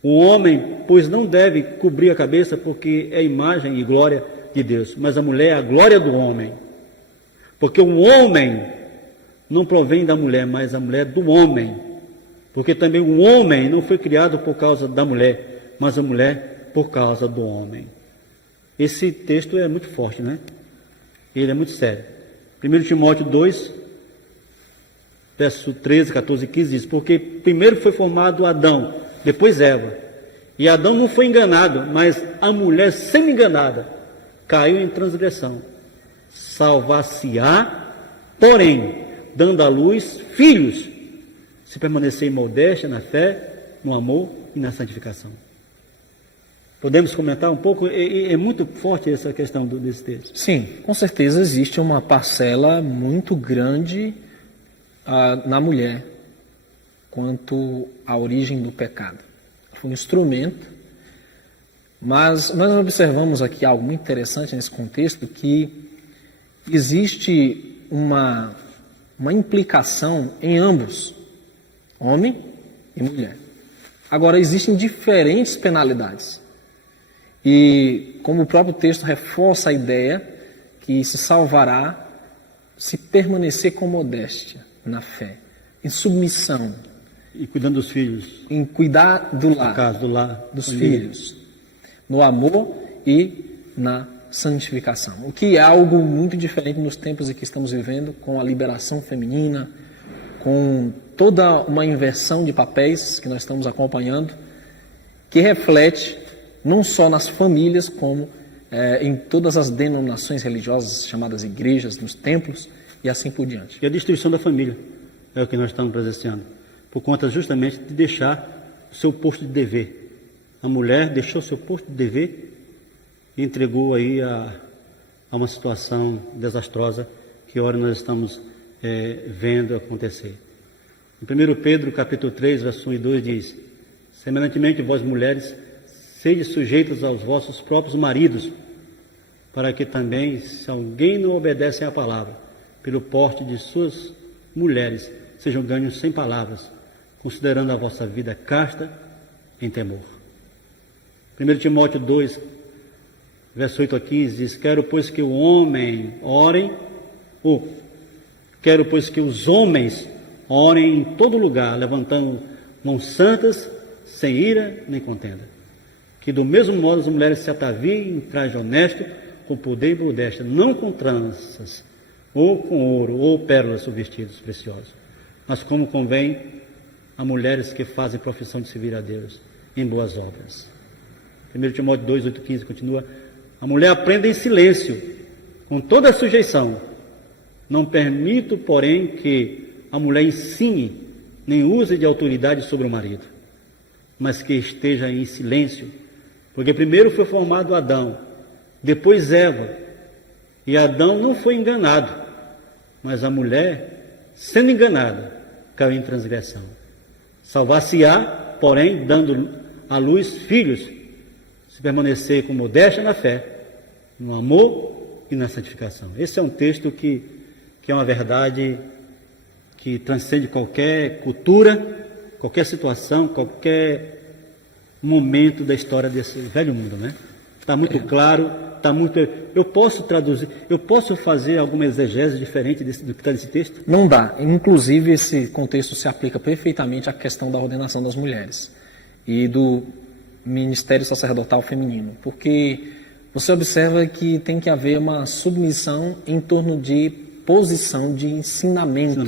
O homem, pois não deve cobrir a cabeça, porque é imagem e glória de Deus, mas a mulher é a glória do homem, porque o homem não provém da mulher, mas a mulher do homem, porque também o homem não foi criado por causa da mulher, mas a mulher por causa do homem. Esse texto é muito forte, né? Ele é muito sério. 1 Timóteo 2, verso 13, 14 e 15 diz, porque primeiro foi formado Adão, depois Eva. E Adão não foi enganado, mas a mulher semi-enganada caiu em transgressão. Salvar-se-á, porém, dando à luz filhos, se permanecer em modéstia, na fé, no amor e na santificação. Podemos comentar um pouco? É muito forte essa questão desse texto. Sim, com certeza existe uma parcela muito grande na mulher quanto à origem do pecado. Foi um instrumento, mas nós observamos aqui algo muito interessante nesse contexto, que existe uma implicação em ambos, homem e mulher. Agora, existem diferentes penalidades. E, como o próprio texto reforça a ideia, que se salvará se permanecer com modéstia na fé, em submissão. E cuidando dos filhos. Em cuidar do lar, casa, do lar dos filhos. No amor e na santificação. O que é algo muito diferente nos tempos em que estamos vivendo, com a liberação feminina, com toda uma inversão de papéis que nós estamos acompanhando, que reflete não só nas famílias, como em todas as denominações religiosas, chamadas igrejas, nos templos e assim por diante. E a destruição da família é o que nós estamos presenciando, por conta justamente de deixar o seu posto de dever. A mulher deixou seu posto de dever e entregou aí a uma situação desastrosa que ora nós estamos vendo acontecer. Em 1 Pedro, capítulo 3, verso 1 e 2 diz: semelhantemente vós mulheres, sede sujeitas aos vossos próprios maridos, para que também, se alguém não obedece à palavra, pelo porte de suas mulheres, sejam ganhos sem palavras, considerando a vossa vida casta em temor. 1 Timóteo 2, verso 8 a 15 diz: quero, pois, que o homem orem, quero, pois, que os homens orem em todo lugar, levantando mãos santas, sem ira nem contenda. Que do mesmo modo as mulheres se ataviem em traje honesto, com poder e modéstia, não com tranças, ou com ouro, ou pérolas ou vestidos preciosos, mas como convém a mulheres que fazem profissão de servir a Deus em boas obras. 1 Timóteo 2, 8, 15 continua: a mulher aprenda em silêncio, com toda a sujeição. Não permito, porém, que a mulher ensine, nem use de autoridade sobre o marido, mas que esteja em silêncio, porque primeiro foi formado Adão, depois Eva, e Adão não foi enganado, mas a mulher, sendo enganada, caiu em transgressão. Salvar-se-á, porém, dando à luz filhos, se permanecer com modéstia na fé, no amor e na santificação. Esse é um texto que é uma verdade que transcende qualquer cultura, qualquer situação, qualquer momento da história desse velho mundo, né? Está muito claro, está muito... Eu posso traduzir, eu posso fazer alguma exegese diferente do que está nesse texto? Não dá. Inclusive, esse contexto se aplica perfeitamente à questão da ordenação das mulheres e do ministério sacerdotal feminino, porque você observa que tem que haver uma submissão em torno de posição de ensinamento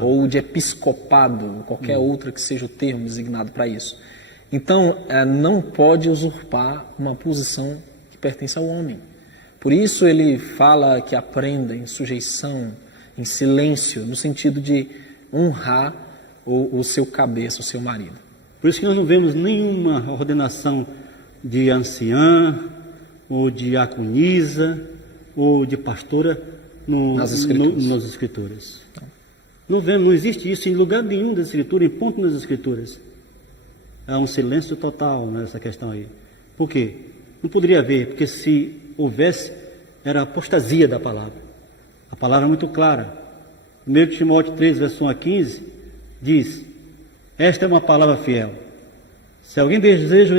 ou de episcopado, qualquer outra que seja o termo designado para isso. Então, não pode usurpar uma posição que pertence ao homem. Por isso ele fala que aprenda em sujeição, em silêncio, no sentido de honrar o seu cabeça, o seu marido. Por isso que nós não vemos nenhuma ordenação de anciã, ou de diaconisa, ou de pastora nas Escrituras. Não vemos, não existe isso em lugar nenhum das Escrituras, em ponto nas Escrituras. Há um silêncio total nessa questão aí. Por quê? Não poderia haver, porque se houvesse, era a apostasia da palavra. A palavra é muito clara. 1 Timóteo 3, verso 1 a 15, diz: esta é uma palavra fiel. Se alguém deseja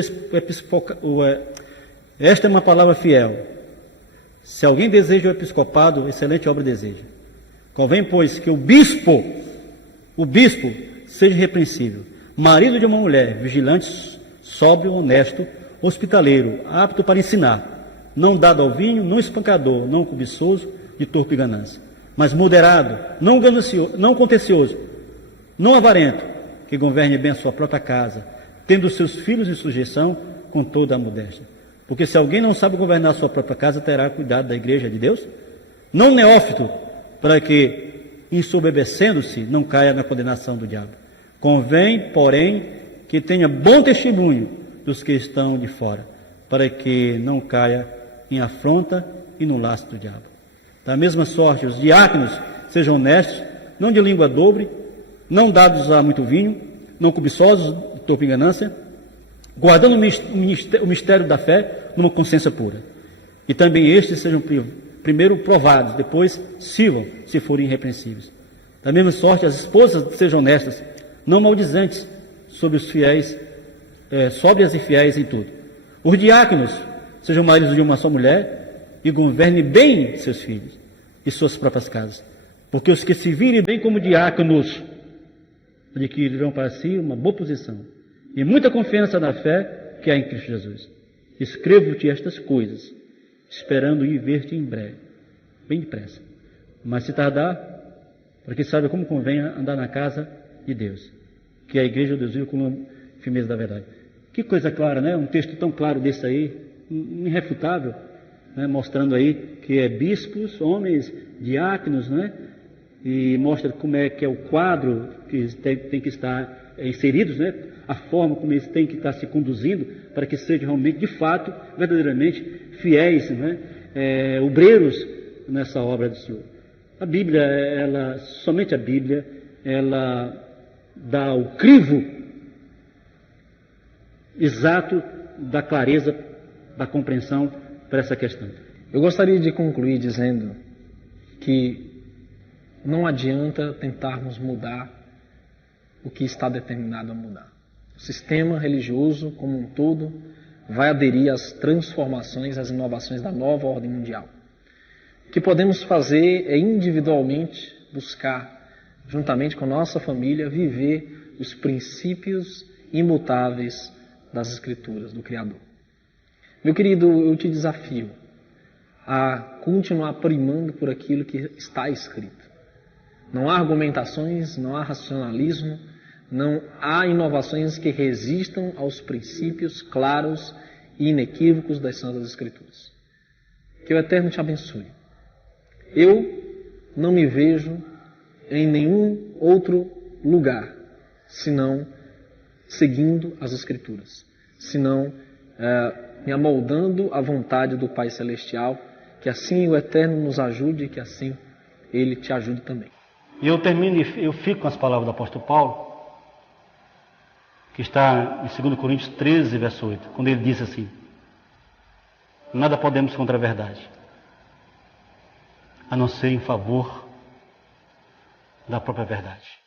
esta é uma palavra fiel. Se alguém deseja o episcopado, excelente obra deseja. Convém, pois, que o bispo seja irrepreensível, marido de uma mulher, vigilante, sóbrio, honesto, hospitaleiro, apto para ensinar, não dado ao vinho, não espancador, não cobiçoso, de torpe ganância, mas moderado, não ganancioso, não contencioso, não avarento, que governe bem a sua própria casa, tendo seus filhos em sujeição com toda a modéstia. Porque se alguém não sabe governar a sua própria casa, terá cuidado da igreja de Deus. Não neófito, para que, ensoberbecendo-se, não caia na condenação do diabo. Convém, porém, que tenha bom testemunho dos que estão de fora, para que não caia em afronta e no laço do diabo. Da mesma sorte, os diáconos sejam honestos, não de língua dobre, não dados a muito vinho, não cobiçosos de torpe ganância, guardando o mistério da fé numa consciência pura. E também estes sejam primeiro provados, depois sirvam, se forem irrepreensíveis. Da mesma sorte, as esposas sejam honestas, não maldizentes, sobre os fiéis, sóbrias e fiéis em tudo. Os diáconos sejam maridos de uma só mulher e governem bem seus filhos e suas próprias casas. Porque os que se virem bem como diáconos adquirirão para si uma boa posição e muita confiança na fé que há em Cristo Jesus. Escrevo-te estas coisas, esperando ir ver-te em breve, bem depressa. Mas se tardar, para que saiba como convém andar na casa de Deus, que é a igreja de Deus vive com a firmeza da verdade. Que coisa clara, né? Um texto tão claro desse aí, irrefutável, né? Mostrando aí que é bispos, homens, diáconos, né? E mostra como é que é o quadro que tem que estar inseridos, né? A forma como eles têm que estar se conduzindo para que sejam realmente, de fato, verdadeiramente fiéis, né? Obreiros nessa obra do Senhor. A Bíblia, somente a Bíblia, ela dá o crivo exato da clareza, da compreensão para essa questão. Eu gostaria de concluir dizendo que não adianta tentarmos mudar o que está determinado a mudar. O sistema religioso, como um todo, vai aderir às transformações, às inovações da nova ordem mundial. O que podemos fazer é individualmente buscar, juntamente com a nossa família, viver os princípios imutáveis das Escrituras, do Criador. Meu querido, eu te desafio a continuar primando por aquilo que está escrito. Não há argumentações, não há racionalismo, não há inovações que resistam aos princípios claros e inequívocos das Santas Escrituras. Que o Eterno te abençoe. Eu não me vejo em nenhum outro lugar, senão seguindo as Escrituras, senão me amoldando à vontade do Pai Celestial, que assim o Eterno nos ajude e que assim Ele te ajude também. E eu fico com as palavras do apóstolo Paulo, que está em 2 Coríntios 13, verso 8, quando ele diz assim: nada podemos contra a verdade, a não ser em favor da própria verdade.